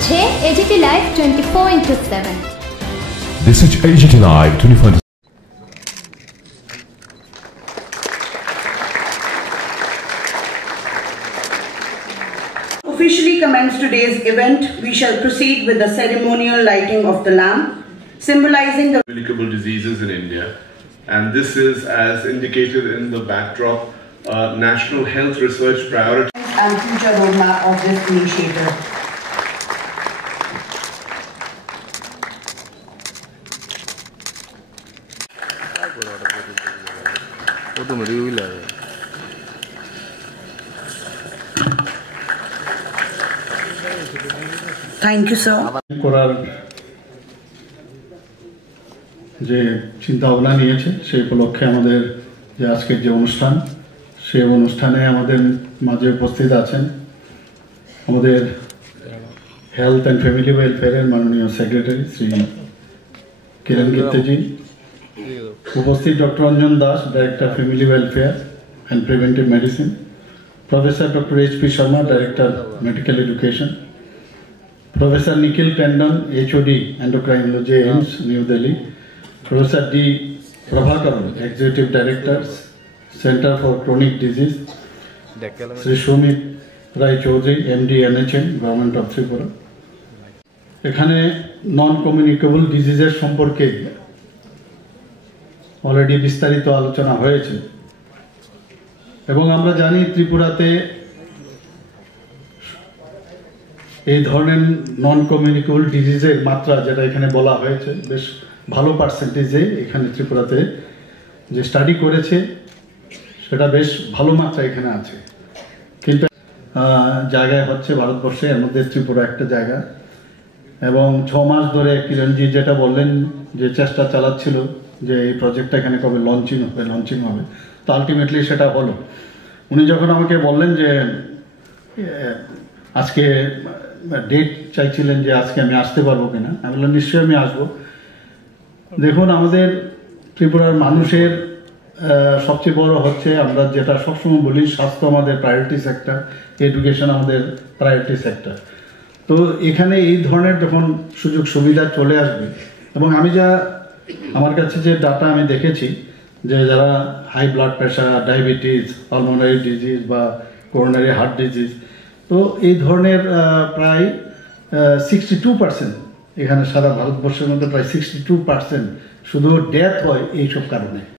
দেখছে AGT Live 24/7। This is AGT Live 24/7. Officially commence today's event, we shall proceed with the ceremonial lighting of the lamp, symbolizing the communicable diseases in India. And this is, as indicated in the backdrop, national health research priority and future roadmap of this initiative. Thank you, sir. করার যে চিন্তা ভাবনা নিয়েছে সেই উপলক্ষে আমাদের যে আজকের যে অনুষ্ঠান সেই অনুষ্ঠানে আমাদের মাঝে উপস্থিত আছেন আমাদের হেলথ অ্যান্ড ফ্যামিলি ওয়েলফেয়ারের মাননীয় সেক্রেটারি শ্রী কিরণ গিত্তেজি, উপস্থিত doctor Anjan Das, director family welfare and preventive medicine, professor doctor HP Sharma, director medical education, Professor Nikhil Tandon, HOD, Endocrinology, AIIMS, New Delhi, Professor D. Prabhakaran, Executive Director, Center for Chronic Disease, Sri Shumit Rai Chaudhary, MD, NHM, Government of Tripura. এখানে non communicable ডিজিজের সম্পর্কে already বিস্তারিত আলোচনা হয়েছে এবং আমরা জানি ত্রিপুরাতে এই ধরনের নন কমিউনিকেবল ডিজিজের মাত্রা যেটা এখানে বলা হয়েছে বেশ ভালো পার্সেন্টেজে এখানে ত্রিপুরাতে যে স্টাডি করেছে সেটা বেশ ভালো মাত্রা এখানে আছে, কিন্তু জায়গায় হচ্ছে ভারতবর্ষে, এর মধ্যে ত্রিপুরা একটা জায়গা। এবং 6 মাস ধরে কিরণজি যেটা বললেন যে চেষ্টা চালাচ্ছিল যে এই প্রজেক্টটা এখানে কবে লঞ্চিং হবে, তো আলটিমেটলি সেটা হলো। উনি যখন আমাকে বললেন যে আজকে ডেট চাইছিলেন যে আজকে আমি আসতে পারবো কিনা, আমি বললাম নিশ্চয়ই আমি আসবো। দেখুন, আমাদের ত্রিপুরার মানুষের সবচেয়ে বড় হচ্ছে, আমরা যেটা সবসময় বলি, স্বাস্থ্য আমাদের প্রায়োরিটি সেক্টর, এডুকেশন আমাদের প্রায়োরিটি সেক্টর। তো এখানে এই ধরনের যখন সুযোগ সুবিধা চলে আসবে, এবং আমি আমার কাছে যে ডাটা আমি দেখেছি যে যারা high blood pressure, diabetes, pulmonary disease বা করোনারি হার্ট ডিজিজ, তো এই ধরনের প্রায় 62% এখানে সারা ভারতবর্ষের মধ্যে প্রায় 62% শুধু ডেথ হয় এইসব কারণে।